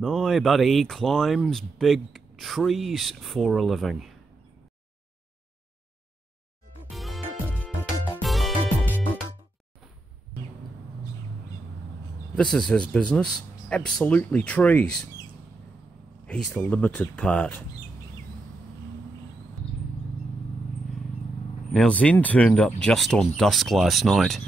My buddy climbs big trees for a living. This is his business, absolutely trees. He's the limited part. Now Zen turned up just on dusk last night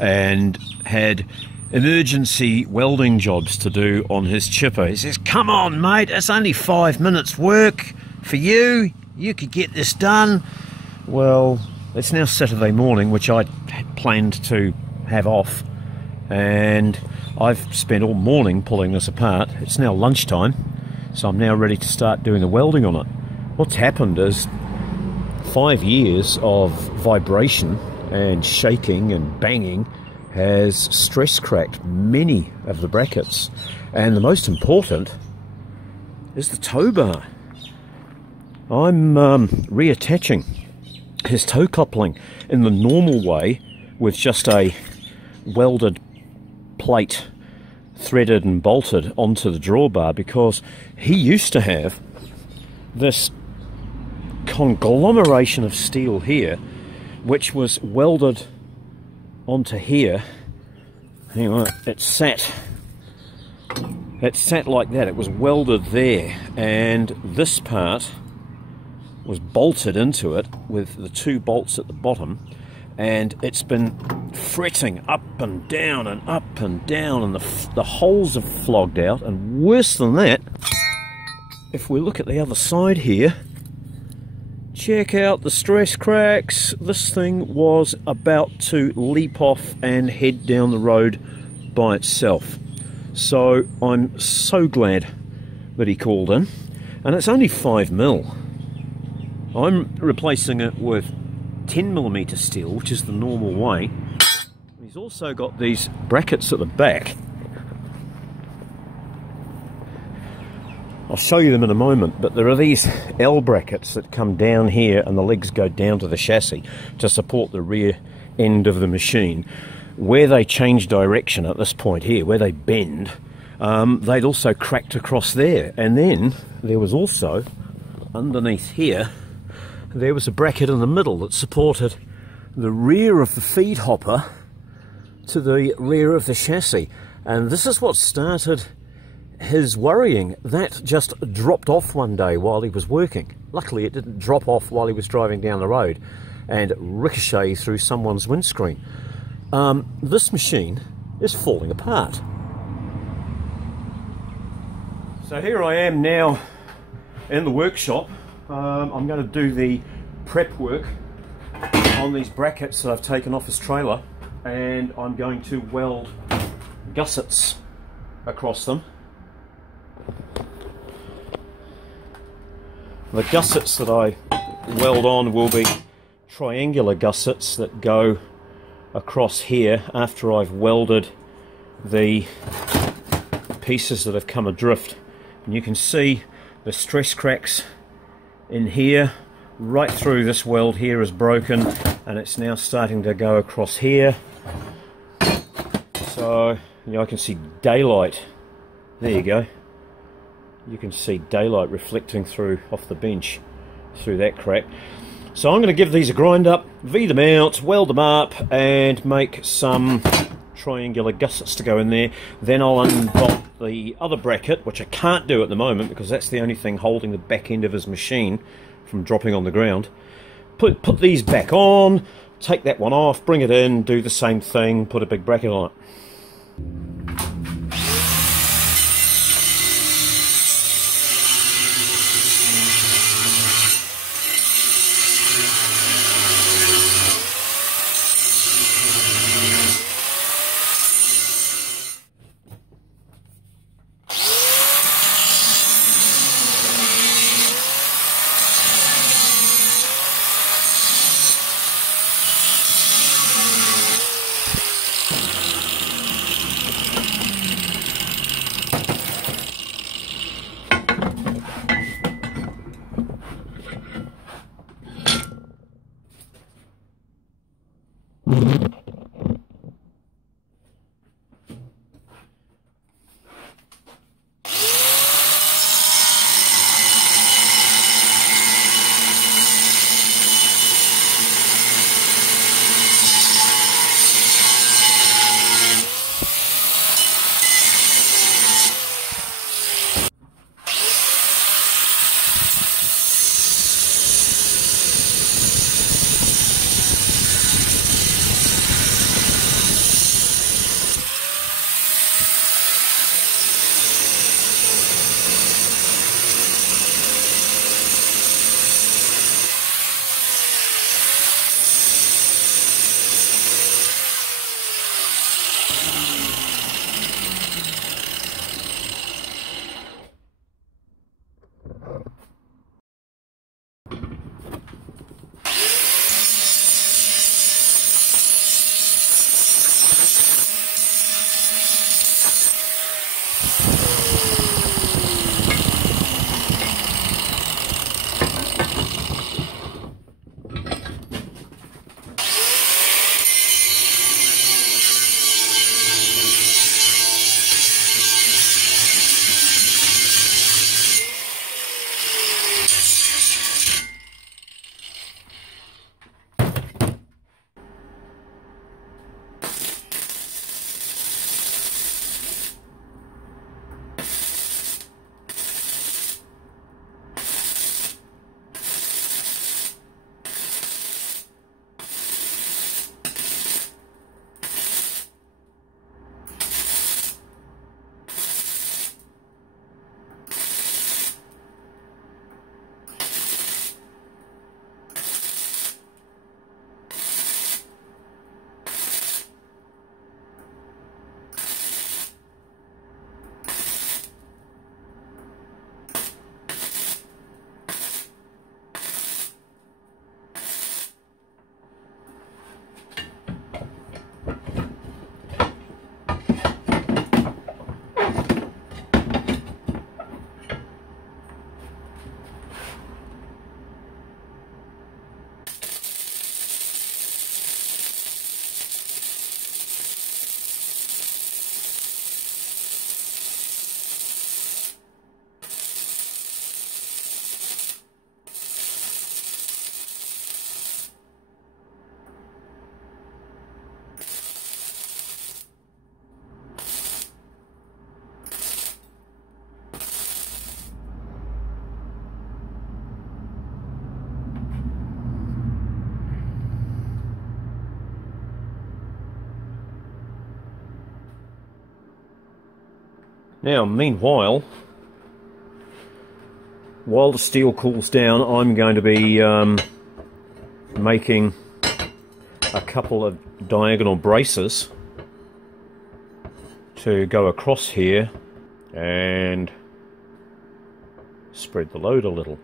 and had emergency welding jobs to do on his chipper. He says, "Come on mate, it's only 5 minutes work for you. You could get this done." Well, it's now Saturday morning, which I planned to have off, and I've spent all morning pulling this apart. It's now lunchtime, so I'm now ready to start doing the welding on it. What's happened is 5 years of vibration and shaking and banging has stress cracked many of the brackets, and the most important is the tow bar. I'm reattaching his tow coupling in the normal way with just a welded plate threaded and bolted onto the drawbar, because he used to have this conglomeration of steel here which was welded onto here. Anyway, it sat like that. It was welded there, and this part was bolted into it with the 2 bolts at the bottom, and it's been fretting up and down and up and down, and the holes have flogged out. And worse than that, if we look at the other side here, check out the stress cracks. This thing was about to leap off and head down the road by itself. So I'm so glad that he called in, and it's only 5mm. I'm replacing it with 10mm steel, which is the normal way. He's also got these brackets at the back. I'll show you them in a moment, but there are these L brackets that come down here, and the legs go down to the chassis to support the rear end of the machine. Where they change direction at this point here, where they bend, they'd also cracked across there. And then there was also, underneath here, there was a bracket in the middle that supported the rear of the feed hopper to the rear of the chassis. And this is what started his worrying. That just dropped off one day while he was working. Luckily it didn't drop off while he was driving down the road and ricochet through someone's windscreen. This machine is falling apart. So here I am now in the workshop. I'm going to do the prep work on these brackets that I've taken off his trailer, and I'm going to weld gussets across them. The gussets that I weld on will be triangular gussets that go across here after I've welded the pieces that have come adrift. And you can see the stress cracks in here. Right through this weld here is broken, and it's now starting to go across here. So I can see daylight. There you go. You can see daylight reflecting through off the bench through that crack. So I'm going to give these a grind up, V them out, weld them up, and make some triangular gussets to go in there. Then I'll unbolt the other bracket, which I can't do at the moment because that's the only thing holding the back end of his machine from dropping on the ground. Put these back on, take that one off, bring it in, do the same thing, put a big bracket on it. Now, meanwhile, while the steel cools down, I'm going to be making a couple of diagonal braces to go across here and spread the load a little.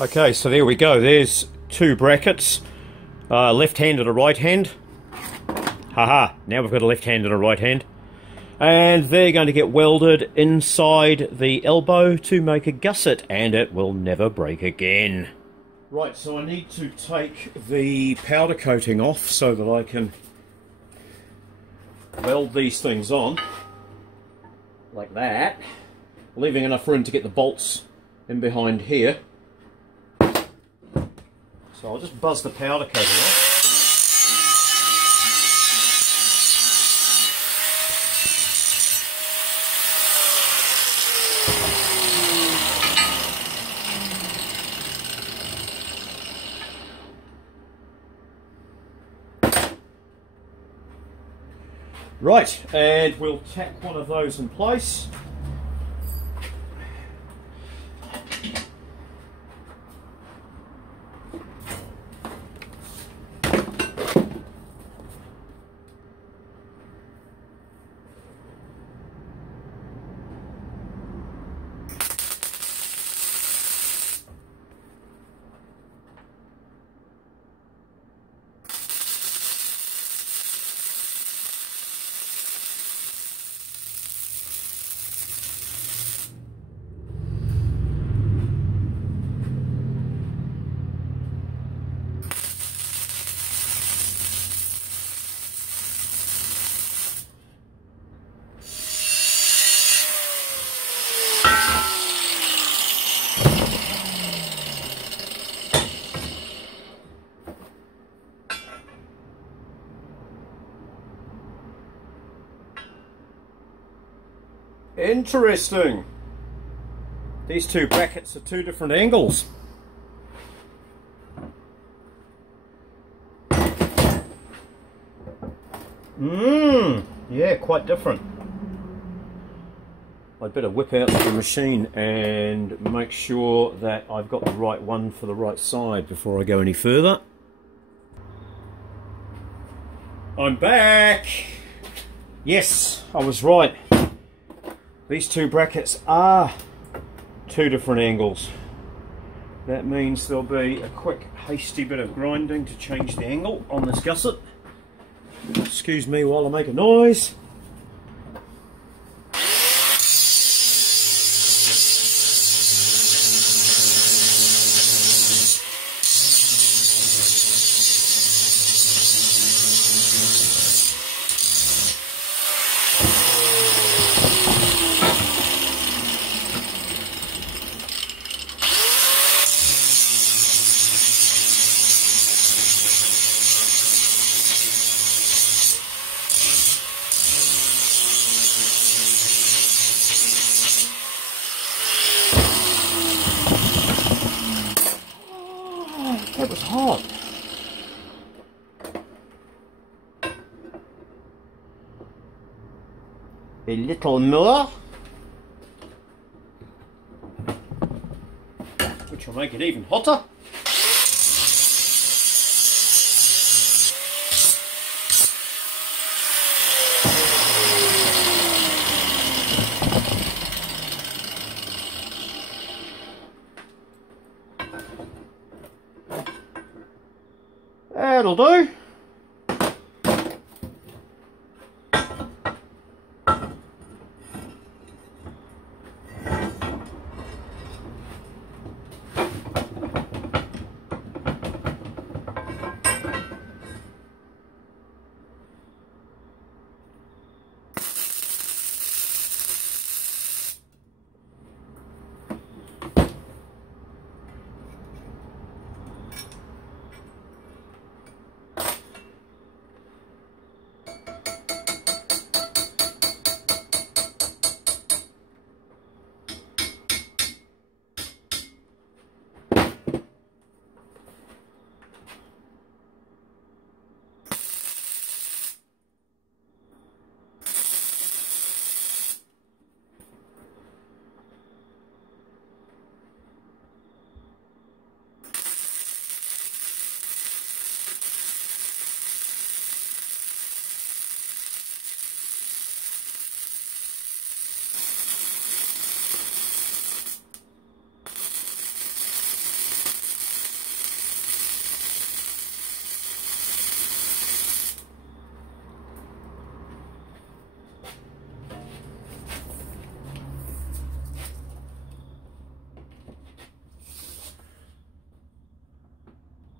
Okay, so there we go. There's two brackets, left hand and a right hand. Haha, now we've got a left hand and a right hand. And they're going to get welded inside the elbow to make a gusset, and it will never break again. Right, so I need to take the powder coating off so that I can weld these things on, like that, leaving enough room to get the bolts in behind here. So I'll just buzz the powder coating off. Right, and we'll tack one of those in place. Interesting. These two brackets are two different angles. Yeah, quite different. I'd better whip out the machine and make sure that I've got the right one for the right side before I go any further. I'm back! Yes, I was right. These two brackets are two different angles. That means there'll be a quick, hasty bit of grinding to change the angle on this gusset. Excuse me while I make a noise. That was hot. A little more. which will make it even hotter. That'll do.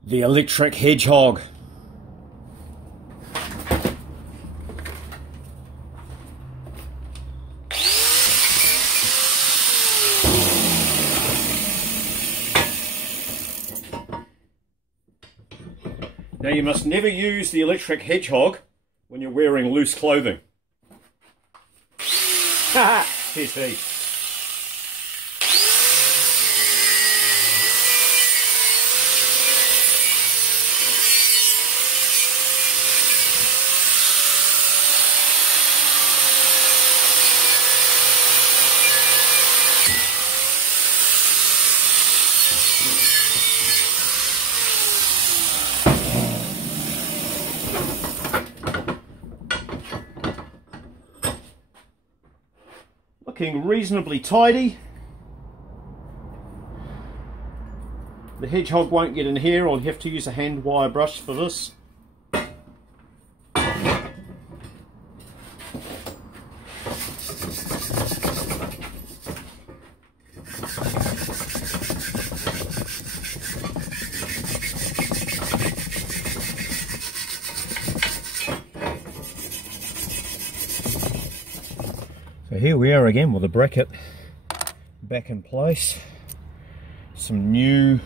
The electric hedgehog. Now you must never use the electric hedgehog when you're wearing loose clothing. Haha, here's he. Looking reasonably tidy. The hedgehog won't get in here. I'll have to use a hand wire brush for this. So here we are again with the bracket back in place. Some new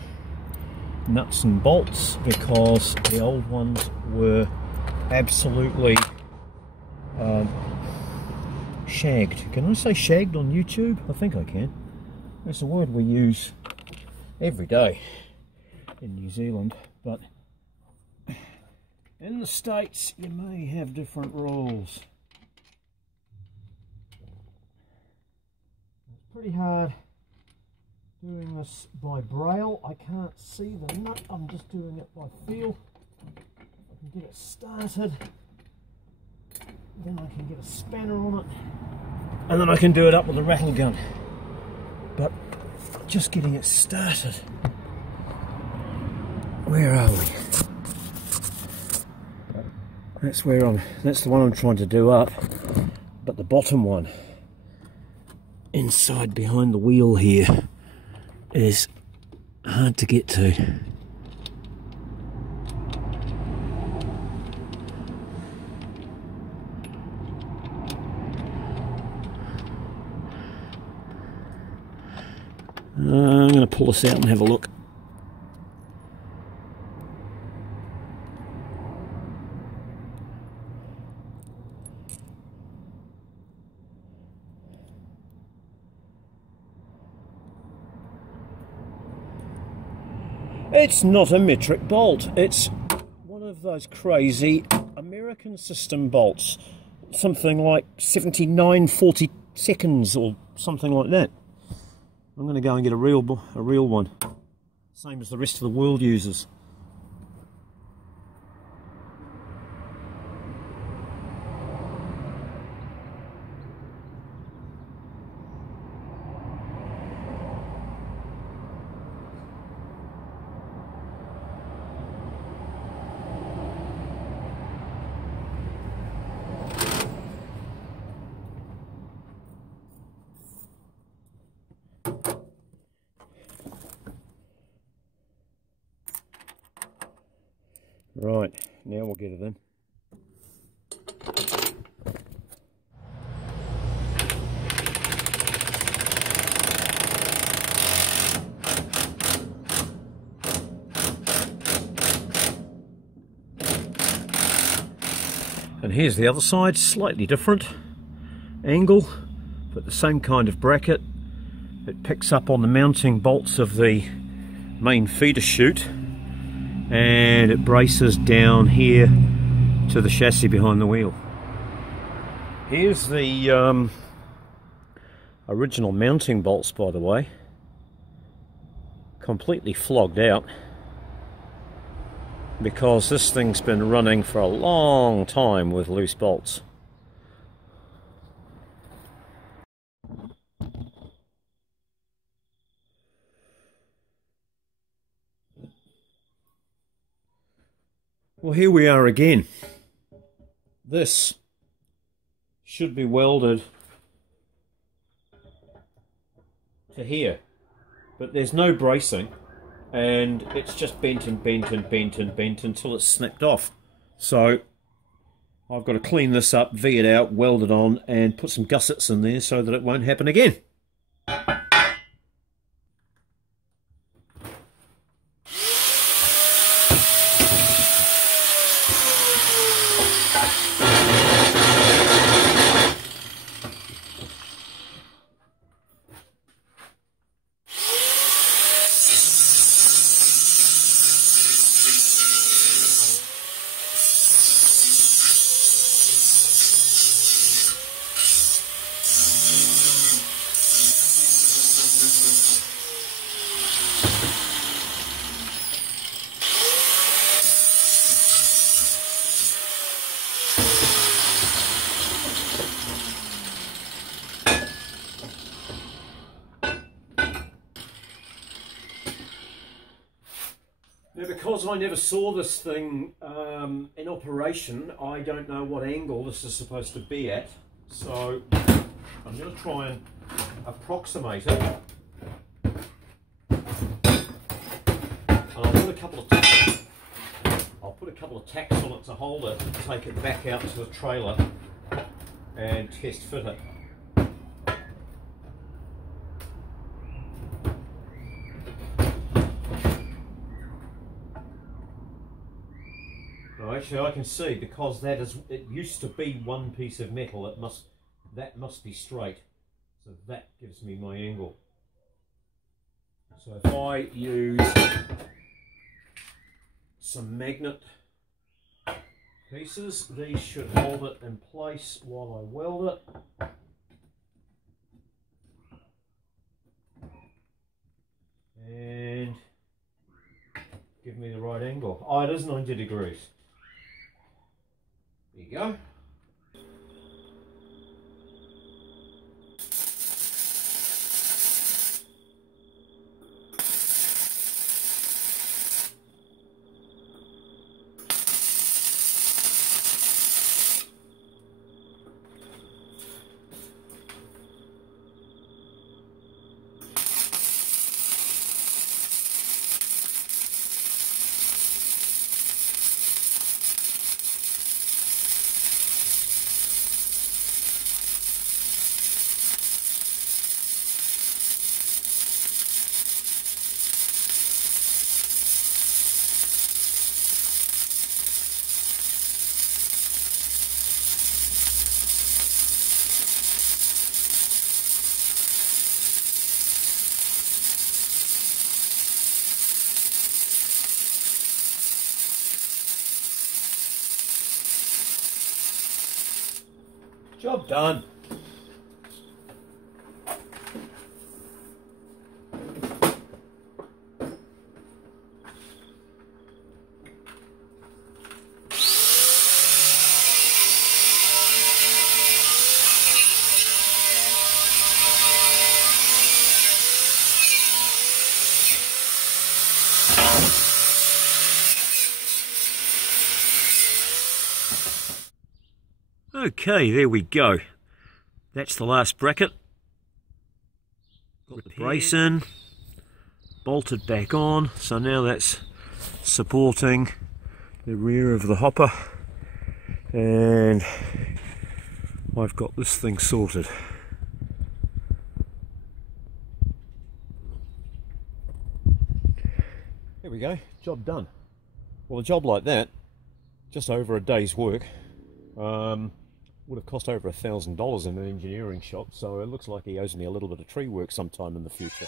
nuts and bolts because the old ones were absolutely shagged. Can I say shagged on YouTube? I think I can. That's a word we use every day in New Zealand, but in the States you may have different rules. Pretty hard doing this by braille. I can't see the nut, I'm just doing it by feel. I can get it started, then I can get a spanner on it, and then I can do it up with a rattle gun. But just getting it started. Where are we? That's the one I'm trying to do up, but the bottom one inside behind the wheel here is hard to get to. I'm going to pull this out and have a look. It's not a metric bolt, it's one of those crazy American system bolts. Something like 79/40 seconds or something like that. I'm going to go and get a real one. same as the rest of the world uses. Right, now we'll get it in. And here's the other side, slightly different angle, but the same kind of bracket. It picks up on the mounting bolts of the main feeder chute, and it braces down here to the chassis behind the wheel. Here's the original mounting bolts, by the way, completely flogged out because this thing's been running for a long time with loose bolts. Well, here we are again. This should be welded to here, but there's no bracing, and it's just bent and bent and bent and bent until it's snipped off. So I've got to clean this up, V it out, weld it on, and put some gussets in there so that it won't happen again. Now, because I never saw this thing in operation, I don't know what angle this is supposed to be at, so I'm going to try and approximate it. And I'll put a couple of tacks on it to hold it, and take it back out to the trailer and test fit it. Actually, I can see, because it used to be one piece of metal, that must be straight, so that gives me my angle. So if I use some magnet pieces, these should hold it in place while I weld it. And give me the right angle. Oh, it is 90 degrees. There you go. Job done. Okay, there we go. That's the last bracket. Got the brace in, bolted back on, so now that's supporting the rear of the hopper, and I've got this thing sorted. There we go, job done. Well, a job like that, just over a day's work, would have cost over $1,000 in an engineering shop, so it looks like he owes me a little bit of tree work sometime in the future.